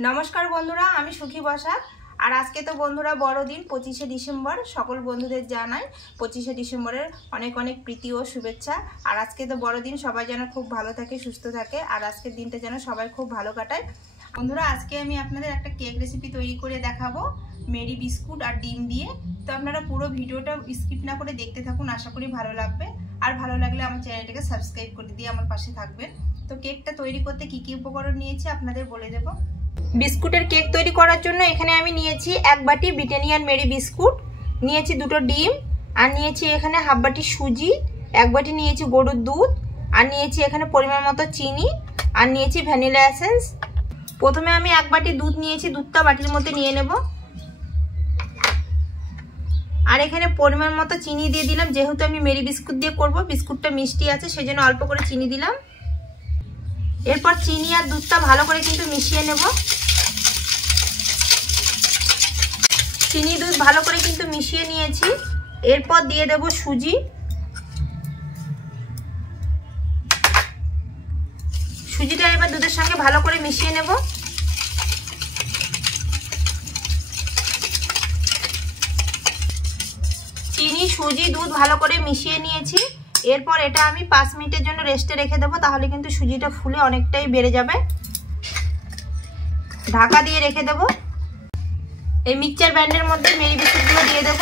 नमस्कार बंधुरा आमी सुखी बसाक और आज के तो बंधुरा बड़ोदिन 25शे डिसेम्बर सकल बंधुदेर जानाई 25शे डिसेम्बरेर अनेक अनेक प्रीति और शुभेच्छा। और आज के तो बड़ोदिन सबाई जेन खूब भालो थाके सुस्थ थाके और आजकेर दिनटा जेन सबाई खूब भालो काटाय। बंधुरा आज के आमी आपनादेर एकटा केक रेसिपि तैरी करे देखाबो मेरी बिस्कुट और डिम दिए। तो आपनारा पुरो भिडियोटा स्किप ना करे देखते थाकुन, आशा करी भालो लागबे। और भालो लागले आमार चैनेलटाके सबस्क्राइब करे दिए आमार पाशे थाकबेन। तो केकटा तैरी करते की उपकरण नियेछि आपनादेर बोले देबो। बिस्कुटेर केक तैरी करार जोन्नो एखाने आमी नियेछि एक बाटी ब्रिटानियान मेरी बिस्कुट, नियेछि दुटो डिम और नियेछि एखाने हाफ बाटी सुजी, एक बाटी नियेछि गरुर दूध और नियेछि एखाने परिमाण मतो चीनी और नियेछि भ্যানিলা एसेंस। प्रथमे आमी एक बाटी दूध नियेछि, दूधटा बाटिर मধ্যে निये नेब और एखाने परिमाण मतो चीनी दिये दिलाम। जेहेतु आमी मेरी बिस्कुट दिये करब, बिस्कुटटा मिष्टि आछे सेजন্য अल्प करे चीनी दिलाम। एरपर चीनी और दूधटा भालो करे किन्तु मिशिये नेब। चीनी दूध भालो करे किन्तु मिशिये नियेछि। एरपर दिये देब सुजी, सुजिटा एबार दूधेर संगे भालो करे मिशिये नेब। चीनी सुजी दूध भालो करे मिशिये नियेछि। एरपर एटा आमी 5 मिनिटेर जोन्नो रेस्टे रेखे देबो, ताहले किन्तु सुजिटा फुले अनेकटाई बेड़े जाबे। ढाका दिये रेखे देबो। এই মিক্সচার ব্যান্ডের মধ্যে মেরি বিস্কুটগুলো দিয়ে দেব।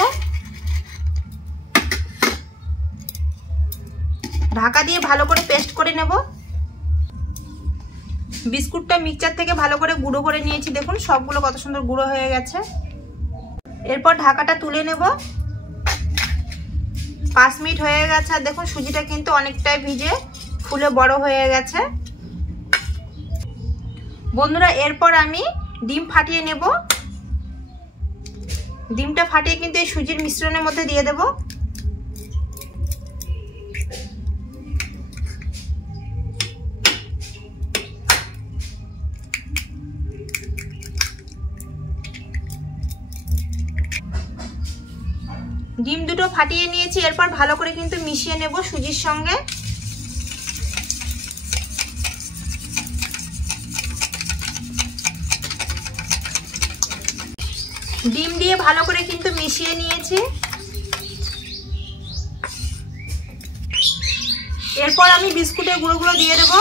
ঢাকা দিয়ে ভালো করে পেস্ট করে নেব। বিস্কুটটা মিক্সচার থেকে ভালো করে গুঁড়ো করে নিয়েছি, দেখুন সবগুলো কত সুন্দর গুঁড়ো হয়ে গেছে। এরপর ঢাকাটা তুলে নেব। 5 মিনিট হয়ে গেছে আর দেখুন সুজিটা কিন্তু অনেকটাই ভিজে ফুলে বড় হয়ে গেছে। বন্ধুরা এরপর আমি ডিম ফাটিয়ে নেব। ডিমটা ফাটিয়ে কিন্তু এই সুজির মিশ্রণের মধ্যে দিয়ে দেব। ডিম দুটো ফাটিয়ে নিয়েছি, এরপর ভালো করে কিন্তু মিশিয়ে নেব সুজির সঙ্গে। ডিম দিয়ে ভালো করে কিন্তু মিশিয়ে নিয়েছি। এরপর আমি বিস্কুটের গুঁড়োগুলো দিয়ে দেব।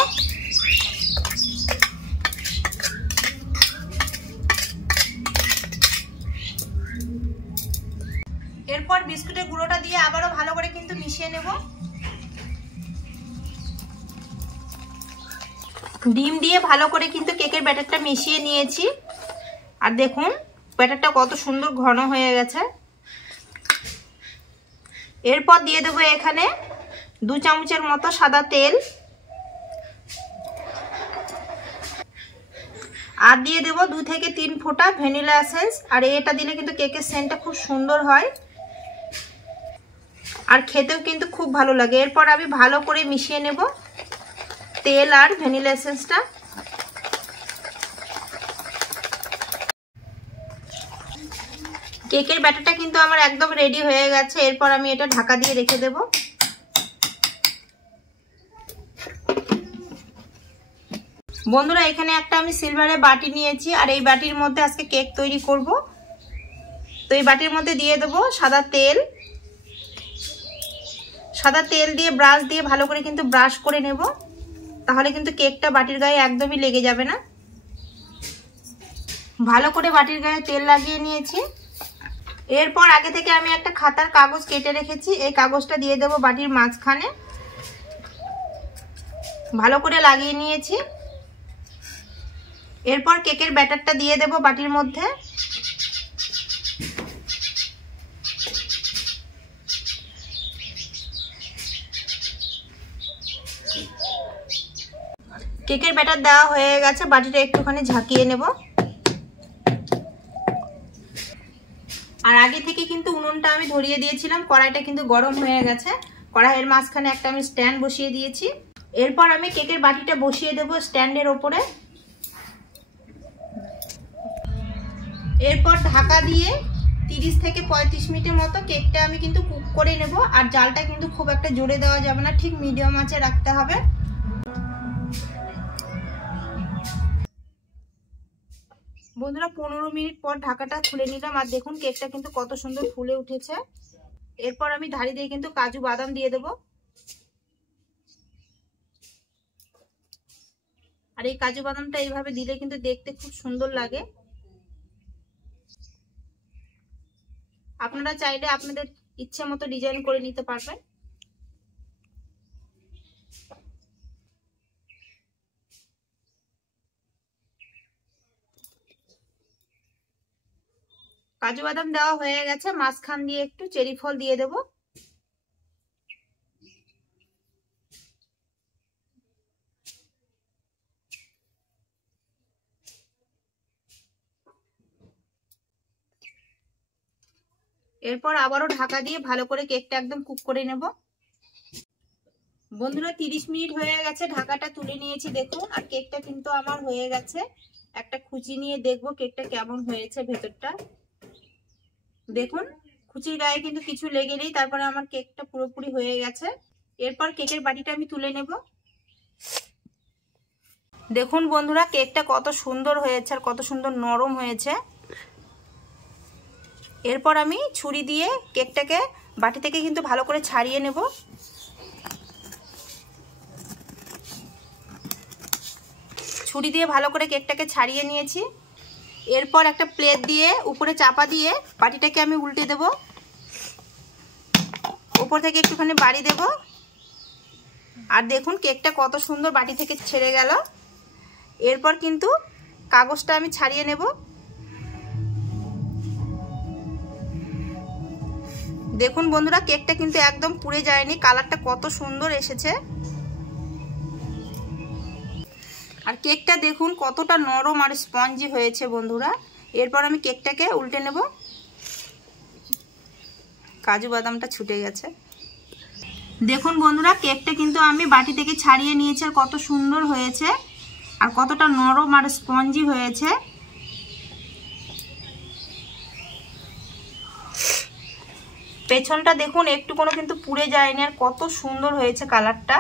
এরপর বিস্কুটের গুঁড়োটা দিয়ে আবারও ভালো করে কিন্তু মিশিয়ে নেব। ডিম দিয়ে ভালো করে কিন্তু কেকের ব্যাটারটা মিশিয়ে নিয়েছি আর দেখুন ব্যাটারটা কত সুন্দর ঘন হয়ে গেছে। এরপর দিয়ে দেব এখানে 2 চামচের মতো সাদা তেল আর দিয়ে দেব 2 থেকে 3 ফোঁটা ভ্যানিলা এসেন্স। আর এটা দিলে কিন্তু কেকের সেন্টটা খুব সুন্দর হয় আর খেতেও কিন্তু খুব ভালো লাগে। এরপর আমি ভালো করে মিশিয়ে নেব তেল আর ভ্যানিলা এসেন্সটা। কেকের ব্যাটারটা কিন্তু আমার একদম রেডি হয়ে গেছে। এরপর আমি এটা ঢাকা দিয়ে রেখে দেব। বন্ধুরা এখানে একটা আমি সিলভারের বাটি নিয়েছি আর এই বাটির মধ্যে আজকে কেক তৈরি করব। তো এই বাটির মধ্যে দিয়ে দেব সাদা তেল। সাদা তেল দিয়ে ব্রাশ দিয়ে ভালো করে কিন্তু ব্রাশ করে নেব, তাহলে কিন্তু কেকটা বাটির গায়ে একদমই লেগে যাবে না। ভালো করে বাটির গায়ে তেল লাগিয়ে নিয়েছি। এরপর আগে থেকে আমি একটা খাতার কাগজ কেটে রেখেছি, এই কাগজটা দিয়ে দেব বাটির মাঝখানে। ভালো করে লাগিয়ে নিয়েছি। এরপর কেকের ব্যাটারটা দিয়ে দেব বাটির মধ্যে। কেকের ব্যাটার দেওয়া হয়ে গেছে, বাটিটা একটুখানি ঝাঁকিয়ে নেব। আর আগে থেকে কিন্তু উনুনটা আমি ধরিয়ে দিয়েছিলাম, কড়াইটা কিন্তু গরম হয়ে গেছে। কড়াইয়ের মাঝখানে একটা আমি স্ট্যান্ড বসিয়ে দিয়েছি। এরপর আমি কেকের বাটিটা বসিয়ে দেব স্ট্যান্ডের ওপরে। এরপর ঢাকা দিয়ে 30 থেকে 35 মিনিটের মতো কেকটা আমি কিন্তু কুক করে নেব। আর জালটা কিন্তু খুব একটা জোরে দেওয়া যাবে না, ঠিক মিডিয়াম আঁচে রাখতে হবে। বন্ধুরা 15 মিনিট পর ঢাকাটা খুলে নিলাম আর দেখুন কেকটা কিন্তু কত সুন্দর ফুলে উঠেছে। এরপর আমি ধারি দিয়ে কিন্তু কাজু বাদাম দিয়ে দেব। আর এই কাজু বাদামটা এইভাবে দিলে কিন্তু দেখতে খুব সুন্দর লাগে। আপনারা চাইলে আপনাদের ইচ্ছে মতো ডিজাইন করে নিতে পারবেন। কাজু বাদাম দেওয়া হয়ে গেছে, মাঝখান দিয়ে একটু চেরি ফল দিয়ে দেব। এরপর আবারও ঢাকা দিয়ে ভালো করে কেকটা একদম কুক করে নেব। বন্ধুরা 30 মিনিট হয়ে গেছে, ঢাকাটা তুলে নিয়েছি দেখুন। আর কেকটা কিন্তু আমার হয়ে গেছে। একটা খুঁচি নিয়ে দেখবো কেকটা কেমন হয়েছে ভেতরটা। দেখুন খুচির গায়ে কিন্তু কিছু লেগে নেই, তারপরে আমার কেকটা পুরোপুরি হয়ে গেছে। এরপর কেকের বাটিটা আমি তুলে নেব। দেখুন বন্ধুরা কেকটা কত সুন্দর হয়েছে আর কত সুন্দর নরম হয়েছে। এরপর আমি ছুরি দিয়ে কেকটাকে বাটি থেকে কিন্তু ভালো করে ছাড়িয়ে নেব। ছুরি দিয়ে ভালো করে কেকটাকে ছাড়িয়ে নিয়েছি। এরপর একটা প্লেট দিয়ে উপরে চাপা দিয়ে বাটিটাকে আমি উল্টে দেব। উপর থেকে একটুখানি বাড়ি দেব। আর দেখুন কেকটা কত সুন্দর বাটি থেকে ছেড়ে গেল। এরপর কিন্তু কাগজটা আমি ছাড়িয়ে নেব। দেখুন বন্ধুরা কেকটা কিন্তু একদম পুড়ে যায়নি, কালারটা কত সুন্দর এসেছে। আর কেকটা দেখুন কতটা নরম আর স্পঞ্জি হয়েছে বন্ধুরা। এরপর আমি কেকটাকে উল্টে নেব। কাজু বাদামটা ছুটে গেছে। দেখুন বন্ধুরা কেকটা কিন্তু আমি বাটি থেকে ছাড়িয়ে নিয়েছি আর কত সুন্দর হয়েছে আর কতটা নরম আর স্পঞ্জি হয়েছে। পেছনটা দেখুন একটু কোনো কিন্তু পুড়ে যায়নি আর কত সুন্দর হয়েছে কালারটা।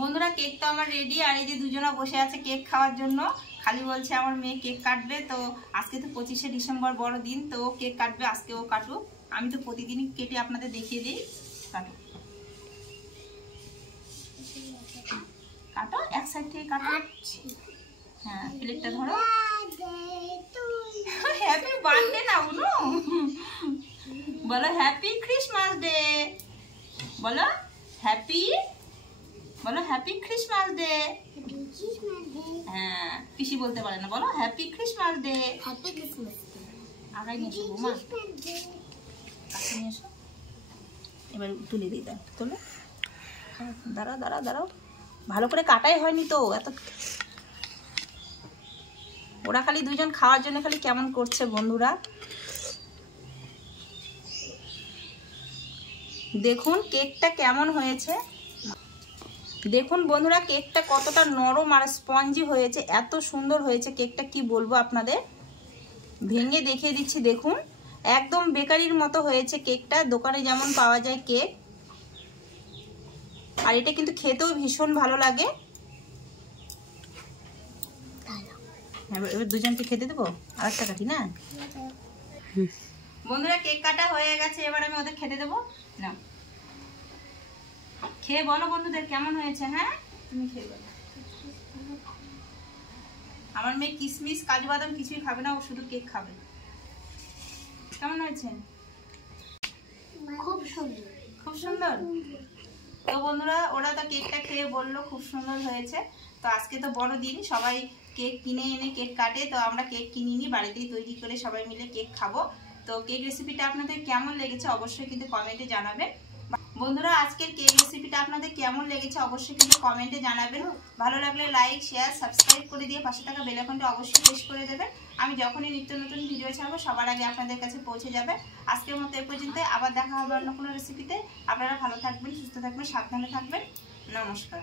বন্ধুরা কেক তো আমার রেডি। আর এই যে দুজনা বসে আছে কেক খাওয়ার জন্য, খালি বলছে আমার মেয়ে কেক কাটবে। তো আজকে তো 25শে ডিসেম্বর বড় দিন, তো কেক কাটবে, আজকেও কাটুক। আমি তো প্রতিদিনই কেটে আপনাদের দেখিয়ে দিই। কাটুক, কাটো এক সাইড থেকে কাটো। হ্যাঁ প্লেটটা ধরো। হ্যাপি বার্থডে না উনু, বলো হ্যাপি ক্রিসমাস ডে। বলো হ্যাপি, বলো হ্যাপি ক্রিসমাস ডে। হ্যাঁ পিসি বলতে পারে না, বলো happy Christmas day. Happy Christmas day. আগাই নিয়ে এসো বৌমা, কাছে নিয়ে এসো। এবার তুলে দিই, দাও তোলো। দাঁড়াও দাঁড়াও দাঁড়াও, ভালো করে কাটাই হয়নি তো এত। ওরা খালি দুজন খাওয়ার জন্য খালি কেমন করছে বন্ধুরা। দেখুন কেকটা কেমন হয়েছে। দেখুন বন্ধুরা কেকটা কতটা নরম আর স্পঞ্জি হয়েছে, এত সুন্দর হয়েছে কেকটা কি বলবো আপনাদের। ভেঙে দেখিয়ে দিচ্ছি দেখুন, একদম বেকারির মতো হয়েছে কেকটা, দোকানে যেমন পাওয়া যায় কেক। আর এটা কিন্তু খেতেও ভীষণ ভালো লাগে। এবার দুজনকে খেতে দেবো, আর একটা কাটি না। বন্ধুরা কেক কাটা হয়ে গেছে, এবার আমি ওদের খেতে দেবো। না খেয়ে বলো বন্ধুদের কেমন হয়েছে। হ্যাঁ তুমি খেয়ে বলো। আমার মেয়ে কিশমিশ কাজু বাদাম কিছুই খাবে না, ও শুধু কেক খাবে। কেমন হয়েছে? খুব সুন্দর, খুব সুন্দর। তো বন্ধুরা ওরা তো কেকটা খেয়ে বললো খুব সুন্দর হয়েছে। তো আজকে তো বড় দিন, সবাই কেক কিনে এনে কেক কাটে। তো আমরা কেক কিনিনি, বাড়িতেই তৈরি করে সবাই মিলে কেক খাবো। তো কেক রেসিপিটা আপনাদের কেমন লেগেছে অবশ্যই কিন্তু কমেন্টে জানাবেন। বন্ধুরা আজকের কেক রেসিপিটা আপনাদের কেমন লেগেছে অবশ্যই কিন্তু কমেন্টে জানাবেন। ভালো লাগলে লাইক শেয়ার সাবস্ক্রাইব করে দিয়ে পাশে থাকা বেল আইকনটা অবশ্যই প্রেস করে দেবেন। আমি যখনই নিত্য নতুন ভিডিও ছাড়বো সবার আগে আপনাদের কাছে পৌঁছে যাবে। আজকের মতো এই পর্যন্ত, আবার দেখা হবে অন্য কোনো রেসিপিতে। আপনারা ভালো থাকবেন, সুস্থ থাকবেন, সাবধানে থাকবেন। নমস্কার।